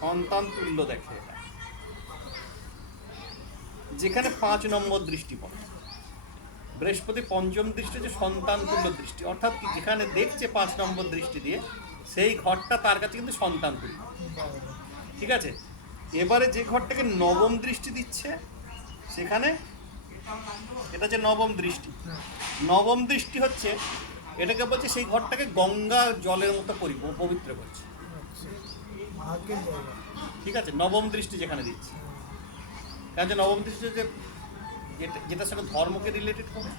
সন্তান তুল্য দেখে এটা, যেখানে 5 নম্বর দৃষ্টি পড়ে। বৃহস্পতি পঞ্চম দৃষ্টি হচ্ছে সন্তান তুল্য দৃষ্টি, অর্থাৎ কি যেখানে দেখছে 5 নম্বর দৃষ্টি দিয়ে সেই ঘরটা তার কাছে কিন্তু সন্তান তুল্য। ঠিক আছে, এবারে যে ঘরটাকে নবম দৃষ্টি দিচ্ছে সেখানে এটা হচ্ছে নবম দৃষ্টি। নবম দৃষ্টি হচ্ছে এটাকে বলছে সেই ঘরটাকে গঙ্গা জলের মতো পবিত্র করছে। ঠিক আছে, নবম দৃষ্টি যেখানে দিচ্ছে, কারণ যে নবম দৃষ্টি হচ্ছে যেটার সঙ্গে ধর্মকে রিলেটেড করে,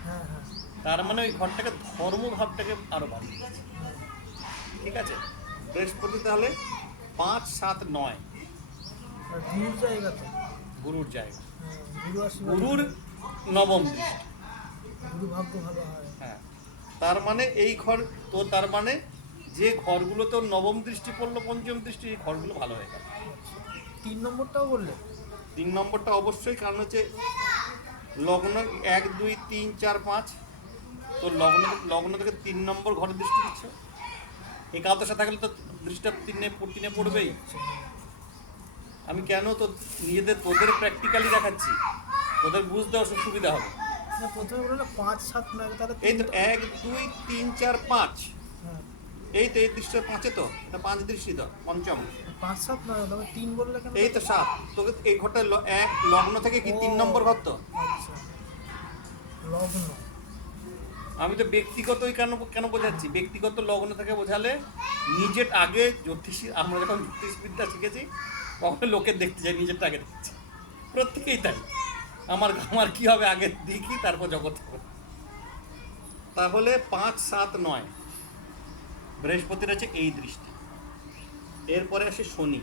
তার মানে ওই ঘরটাকে ধর্মভাবটাকে আরো বাড়িয়ে দিচ্ছে। ঠিক আছে, বৃহস্পতি তাহলে 5, 7, 9 গুরুর জায়গা, গুরুর নবম দৃষ্টি। হ্যাঁ, তার মানে এই ঘর তো, তার মানে যে ঘরগুলো তো নবম দৃষ্টি পড়লো, পঞ্চম দৃষ্টি, এই ঘরগুলো ভালো হয়ে গেল। 3 নম্বরটাও বললে? 3 নম্বরটা অবশ্যই, কারণ হচ্ছে লগ্ন 1, 2, 3, 4, 5, তো লগ্ন থেকে 3 নম্বর ঘরে দৃষ্টি দিচ্ছে। একাদশা থাকলে তো দৃষ্টিটা 3-এ পড়বেই। আমি কেন তো তোদের প্র্যাকটিক্যালি দেখাচ্ছি, তোদের বুঝতে অসুবিধা হবে। প্রথমে বললো 5, 7, 9, তাহলে এই তো 1, 2, 3, 4, 5, এই তো এই দৃষ্টিটা 5-এ, তো এটা 5 দৃষ্টি, তো পঞ্চম। 5, 7, 9, তবে 3 বললে কেন? এই তো 7, তোকে এই ঘরটা লগ্ন থেকে কি 3 নম্বর ঘর তো। আচ্ছা, লগ্ন। আমি তো ব্যক্তিগতই কেন বোঝাচ্ছি, ব্যক্তিগত লগ্ন থেকে বোঝালে নিজের আগে আমরা যখন জ্যোতিষবিদ্যা শিখেছি তখন লোকের দেখতে যাই, নিজেরটা আগে দেখছি, প্রত্যেকেই তাই। আমার কি হবে আগে দেখি, তারপর জগৎ হবে। তাহলে 5, 7, 9 বৃহস্পতির আছে এই দৃষ্টি। এরপরে আসে শনি।